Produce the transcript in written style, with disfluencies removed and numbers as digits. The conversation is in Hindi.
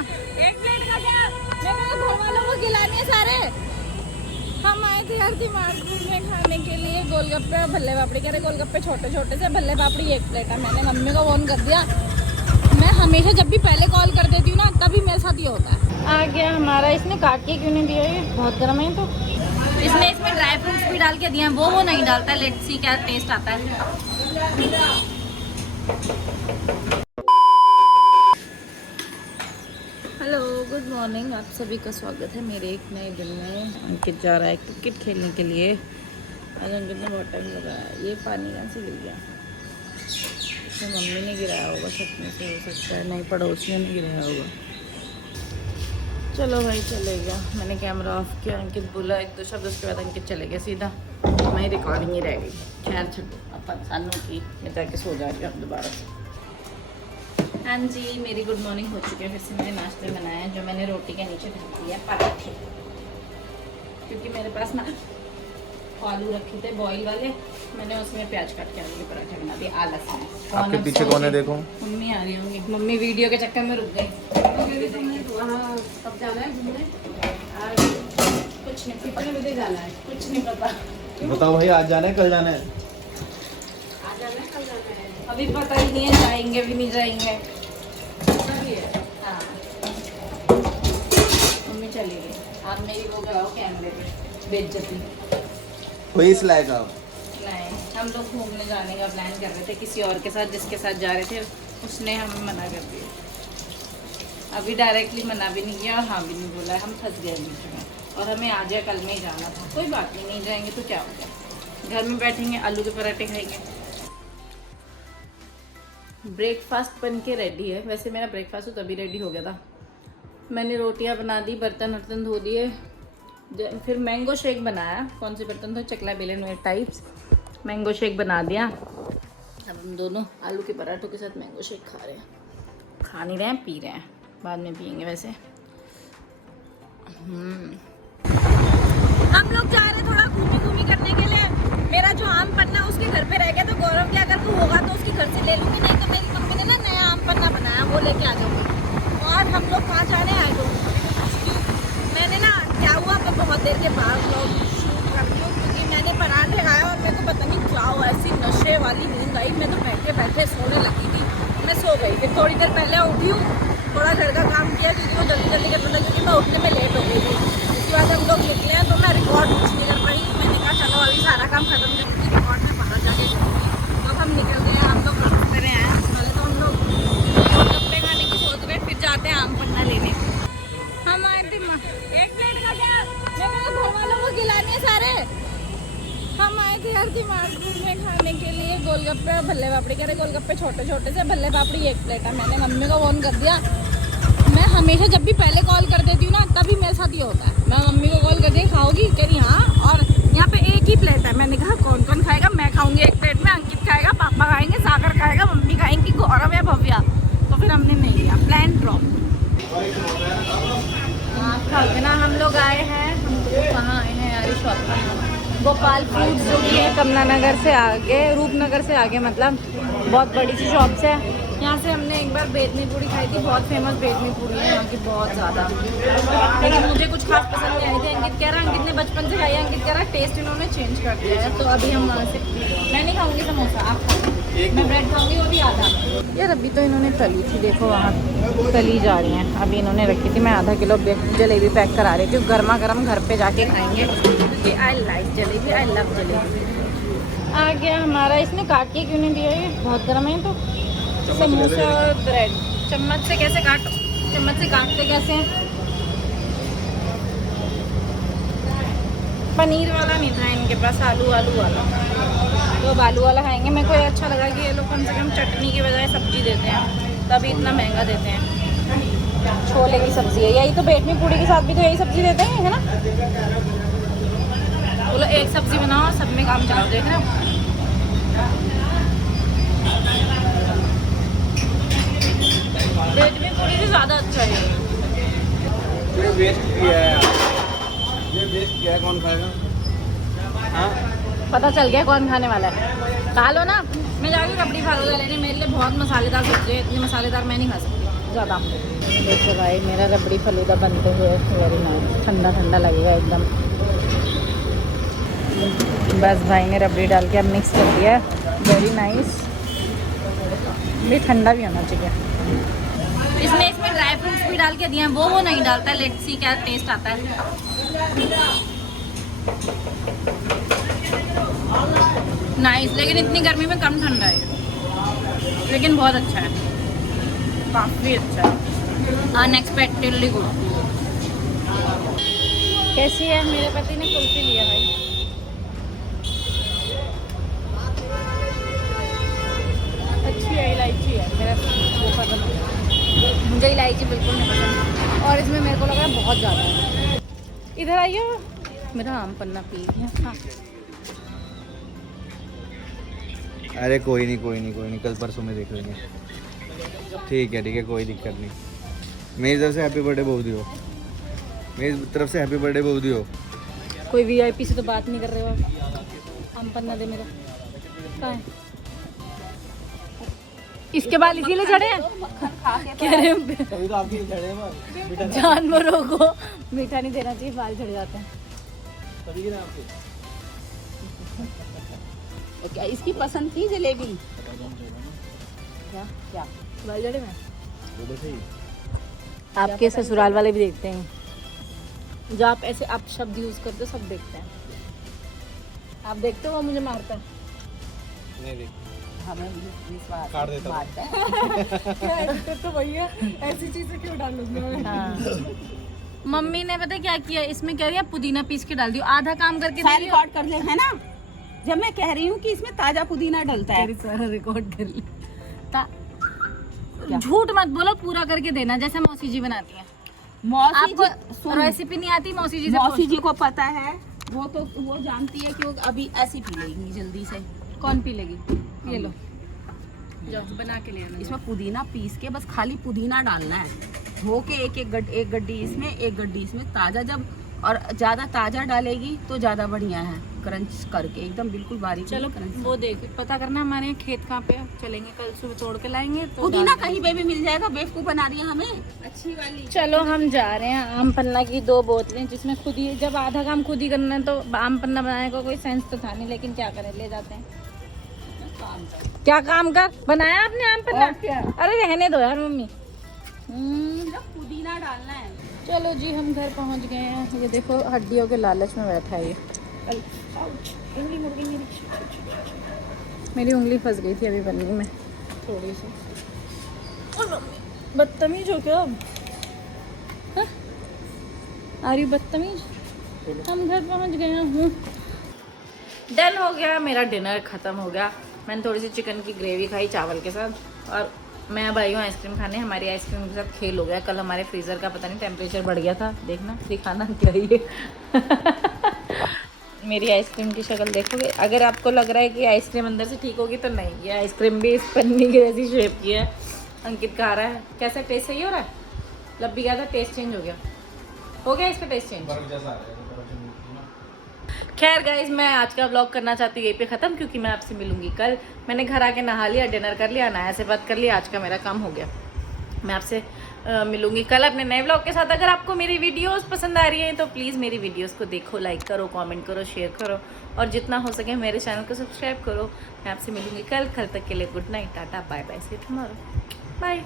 एक प्लेट का क्या, मेरे घर वालों को खिलाने हैं सारे। हम आए थे यार दिमागपुर में खाने के लिए गोलगप्पे और भल्ले पापड़ी। कह रहे गोलगप्पे छोटे छोटे से, भल्ले पापड़ी एक प्लेट है। मैंने मम्मी को फोन कर दिया। मैं हमेशा जब भी पहले कॉल कर देती हूँ ना, तभी मेरे साथ ये होता है। आ गया हमारा। इसने काट के क्यों नहीं दिया, ये बहुत गर्म है। तो इसने इसमें ड्राई फ्रूट्स भी डाल के दिए हैं, वो नहीं डालता है। लेट्स सी क्या टेस्ट आता है। हेलो गुड मॉर्निंग, आप सभी का स्वागत है मेरे एक नए दिन में। अंकित जा रहा है क्रिकेट खेलने के लिए। आज अंकित ने बहुत टाइम लगाया। ये पानी कहाँ से ले गया? तो मम्मी ने गिराया होगा, सपने से हो सकता है, नहीं पड़ोसियों ने गिराया होगा। चलो भाई चलेगा। मैंने कैमरा ऑफ किया, अंकित बोला एक दो शब्द, उसके बाद अंकित चले गया सीधा। मैं रिकॉर्डिंग ही रह गई। खैर छोड़ो, अपन सानों की मैं जाके सो जा रही हूँ अब दोबारा से। हाँ जी, मेरी गुड मॉर्निंग हो चुकी है। फिर से मैंने नाश्ते बनाया है, जो मैंने रोटी के नीचे ढक दिया पराठे, क्योंकि मेरे पास ना आलू रखे थे बॉईल वाले। मैंने उसमें प्याज काट के आलू के पराठे बना दिए आलस में। आपके पीछे कौन है देखो? मम्मी आ रही होंगी। मम्मी वीडियो के चक्कर में रुक गई। वहाँ कब जाना है घूमने? कुछ नहीं, कितने बजे जाना है कुछ नहीं पता। बताओ भाई, आज जाना है कल जाना है? आज जाना है कल जाना है? अभी पता ही नहीं है, जाएंगे भी नहीं जाएंगे। अभी है। हाँ मम्मी चली गई। आप मेरी वो कराओ कैमरे पे बेइज्जती। कोई इस लायक आप? नहीं, हम लोग घूमने जाने का प्लान कर रहे थे किसी और के साथ। जिसके साथ जा रहे थे उसने हमें मना कर दिया। अभी डायरेक्टली मना भी नहीं किया और हाँ भी नहीं बोला। हम फंस गए बीच में, और हमें आज या कल में ही जाना था। कोई बात नहीं, नहीं जाएंगे तो क्या हो गया, घर में बैठेंगे आलू के पराठे खाएंगे। ब्रेकफास्ट बन के रेडी है। वैसे मेरा ब्रेकफास्ट तो तभी रेडी हो गया था। मैंने रोटियां बना दी, बर्तन वर्तन धो दिए, फिर मैंगो शेक बनाया। कौन से बर्तन थे? चकला बेलन वे टाइप्स। मैंगो शेक बना दिया। अब हम दोनों आलू के पराठों के साथ मैंगो शेक खा रहे हैं। खा नहीं रहे हैं, पी रहे हैं, बाद में पियेंगे। वैसे हम लोग जा रहे हैं थोड़ा घूमी करने के लिए। मेरा जो आम पन्ना उसके घर पे रह गया, तो गौरव क्या अगर होगा तो उसके घर से ले लूँगी, नहीं तो मेरी मम्मी ने ना नया आम पन्ना बनाया, वो लेके आ जाऊँगी। और हम लोग कहाँ जा रहे हैं? मैंने ना क्या हुआ, मैं बहुत देर के बाद लोग शूट करती हूँ, क्योंकि मैंने पराठे खाया और मेरे को पता नहीं क्या हुआ, ऐसी नशे वाली नींद आई। मैं तो बैठे बैठे सोने लगी थी, मैं सो गई। फिर थोड़ी देर पहले उठी हूँ, थोड़ा घर का काम किया, क्योंकि वो जल्दी जल्दी करना था, क्योंकि मैं उठने में लेट हो गई थी। उसके बाद हम लोग निकले हैं, तो मैं रिकॉर्ड कुछ नहीं कर पाई। मैंने कहा चलो अभी सारा काम खत्म करके रिकॉर्ड में बाहर जाके करूँगी। तो हम निकल गए। हम लोग रास्ते में आए। पहले तो हम लोग गोलगप्पे खाने की सोच रहे, फिर जाते हैं आम पन्ना लेने। हम आए थे एक प्लेट का क्या, मेरे घर वालों को खिलाने हैं सारे। हम आए थे यार दिमागपुर में खाने के लिए गोलगप्पे और भल्ले पापड़ी। कह रहे गोलगप्पे छोटे छोटे से, भल्ले पापड़ी एक प्लेट है। मैंने मम्मी को फोन कर दिया। मैं हमेशा जब भी पहले कॉल कर देती हूँ ना, तभी मेरे साथ ये होता है। मैं मम्मी को कॉल कर दी, खाओगी? कह रही हाँ। और यहाँ पे एक ही प्लेट है। मैंने कहा कौन कौन खाएगा? मैं खाऊंगी एक प्लेट में, अंकित खाएगा, पापा खाएंगे, सागर खाएगा, मम्मी खाएंगी, गौरव या भव्या। तो फिर हमने नहीं लिया, प्लान ड्रॉप। आप खाओगे ना? हम लोग आए हैं, हम लोग कहाँ आए हैं यार? शॉप पर गोपाल फूड्स जो कि है कमला नगर से आगे, रूपनगर से आगे, मतलब बहुत बड़ी सी शॉप्स है। यहाँ से हमने एक बार बेदनी पूड़ी खाई थी, बहुत फेमस बेदनी पूड़ी है यहाँ की, बहुत ज़्यादा। लेकिन मुझे कुछ खास पसंद नहीं आई थी। अंकित कह रहा, अंकित ने बचपन से खाई है, अंकित कह रहा टेस्ट इन्होंने चेंज कर दिया है। तो अभी हम वहाँ से, मैं नहीं खाऊंगी समोसा, आप खाओ, मैं ब्रेड खाऊंगी, वो भी आधा। यार अभी तो इन्होंने तली थी, देखो वहाँ तली जा रही हैं। अभी इन्होंने रखी थी। मैं आधा किलो जलेबी पैक करा रही थी, गर्मा गर्म घर पे जाके खाएंगे, क्योंकि I like jalebi, I love jalebi. आ गया हमारा। इसने काट के क्यों नहीं दिया? ये बहुत गर्म है। तो समोसा और ब्रेड चम्मच से कैसे काटो? चम्मच से काटते कैसे हैं? पनीर वाला नहीं था इनके पास, आलू वाला। तो अब आलू वाला खाएंगे। मेरे को ये अच्छा लगा कि ये लोग कम से कम चटनी की बजाय सब्जी देते हैं, तभी इतना महंगा देते हैं। छोले की सब्जी है, यही तो बेटनी पूड़ी के साथ भी तो यही सब्जी देते हैं, है ना? बोलो एक सब्जी बनाओ, सब में काम चलाओ। देख रहे हो? बेटनी पूड़ी से ज़्यादा अच्छा है ये वेस्ट किया है यार, ये वेस्ट किया है, कौन खाएगा? हाँ पता चल गया कौन खाने वाला है। खा लो ना। मैं जाके कपड़ी फालूदा लेने, मेरे लिए बहुत मसालेदार सब्जी है, इतनी मसालेदार मैं नहीं खा सकती। ज़्यादा। देखो भाई मेरा रबड़ी फलूदा बनते हुए वेरी नाइस, ठंडा ठंडा लगेगा एकदम। बस भाई ने रबड़ी डाल के अब मिक्स कर दिया, वेरी नाइस। ये ठंडा भी होना चाहिए। इसमें ड्राई फ्रूट्स भी डाल के दिए हैं, वो नहीं डालता। लेट्स सी क्या टेस्ट आता है। नाइस, लेकिन इतनी गर्मी में कम ठंडा है, लेकिन बहुत अच्छा है, काफ़ी अच्छा है, अनएक्सपेक्टेडली गुड। कैसी है? मेरे पति ने कुल्फी लिया भाई। अच्छी है, इलायची है, मेरा वो पसंद है। मुझे इलायची बिल्कुल नहीं पसंद, और इसमें मेरे को लग रहा है बहुत ज़्यादा है। इधर आइए, मेरा आम पन्ना पी गया। हाँ अरे कोई नहीं, कल परसों में देख लेंगे। ठीक है, कोई दिक्कत नहीं। मेरी तरफ से हैप्पी बर्थडे बोल दियो, मेरी तरफ से हैप्पी बर्थडे बोल दियो। कोई वीआईपी से तो बात नहीं कर रहे हो आप। आम पन्ना दे मेरा। कहाँ है? इसके बाल इसीलिए झड़े हैं? कह रहे हैं जानवरों को मीठा नहीं देना चाहिए, बाल झड़ जाते हैं। क्या इसकी पसंद थी जलेबी? क्या बाल झड़े में आपके ससुराल वाले भी देखते हैं, जो आप ऐसे आप शब्द यूज करते हो सब देखते हैं। आप देखते हो वो मुझे मारता है? नहीं देख, हमें विश्वास काट देता हूँ। मारता है। तो भैया ऐसी चीजें क्यों डालूंगी? हाँ। मम्मी ने पता क्या किया, इसमें क्या किया, पुदीना पीस के डाल दियो, आधा काम करके दे दियो। रिकॉर्ड कर ले, है ना? जब मैं कह रही हूँ कि इसमें ताजा पुदीना डलता है। सारा रिकॉर्ड कर ली। झूठ मत बोलो, पूरा करके देना जैसे मौसी जी बनाती हैं। मौसी जी आपको रेसिपी नहीं आती? मौसी जी से मौसी जी को पता है, वो तो वो जानती है कि वो अभी ऐसी पी लेगी जल्दी से। कौन पी लेगी? ये लो, जाओ बना के ले आना। इसमें पुदीना पीस के बस खाली पुदीना डालना है, धो के एक गड्डी इसमें, एक गड्डी इसमें, ताजा जब और ज़्यादा ताजा डालेगी तो ज़्यादा बढ़िया है, क्रंच करके एकदम बिल्कुल बारीक। चलो वो देख पता करना, हमारे खेत कहाँ पे है, चलेंगे कल सुबह तोड़ के लाएंगे। तो पुदीना कहीं पे भी मिल जाएगा, बेवकूफ बना रही है हमें अच्छी वाली। चलो हम जा रहे हैं। आम पन्ना की 2 बोतलें, जिसमें खुद ही, जब आधा काम खुद ही करना है तो आम पन्ना बनाने का कोई सेंस तो था नहीं, लेकिन क्या करें, ले जाते हैं। क्या काम कर बनाया आपने आम पन्ना? अरे रहने दो यार मम्मी। पुदीना डालना है। चलो जी हम घर पहुंच गए हैं। ये देखो हड्डियों के लालच में बैठा है ये। उंगली मुड़ गई मेरी उंगली फंस गई थी अभी बनने में थोड़ी सी। बदतमीज हो क्या? हाँ? आ रही बदतमीज? हम घर पहुंच गए हूँ। डन हो गया, मेरा डिनर ख़त्म हो गया। मैंने थोड़ी सी चिकन की ग्रेवी खाई चावल के साथ, और मैं अब आई हूँ आइसक्रीम खाने। हमारी आइसक्रीम के साथ खेल हो गया। कल हमारे फ्रीज़र का पता नहीं टेम्परेचर बढ़ गया था, देखना दिखाना क्या ये मेरी आइसक्रीम की शक्ल देखोगे, अगर आपको लग रहा है कि आइसक्रीम अंदर से ठीक होगी तो नहीं, ये आइसक्रीम भी इस पन्नी की जैसी शेप की है। अंकित खा रहा है, कैसा टेस्ट सही हो रहा है? लब्बी गया था, टेस्ट चेंज हो गया इसका टेस्ट चेंज। खैर गाइज, मैं आज का व्लॉग करना चाहती हूँ यहीं पे ख़त्म, क्योंकि मैं आपसे मिलूंगी कल। मैंने घर आके नहा लिया, डिनर कर लिया, नाया से बात कर लिया, आज का मेरा काम हो गया। मैं आपसे मिलूंगी कल अपने नए व्लॉग के साथ। अगर आपको मेरी वीडियोस पसंद आ रही हैं तो प्लीज़ मेरी वीडियोस को देखो, लाइक करो, कमेंट करो, शेयर करो, और जितना हो सके मेरे चैनल को सब्सक्राइब करो। मैं आपसे मिलूंगी कल तक के लिए good night, tata, bye bye, see you tomorrow, bye.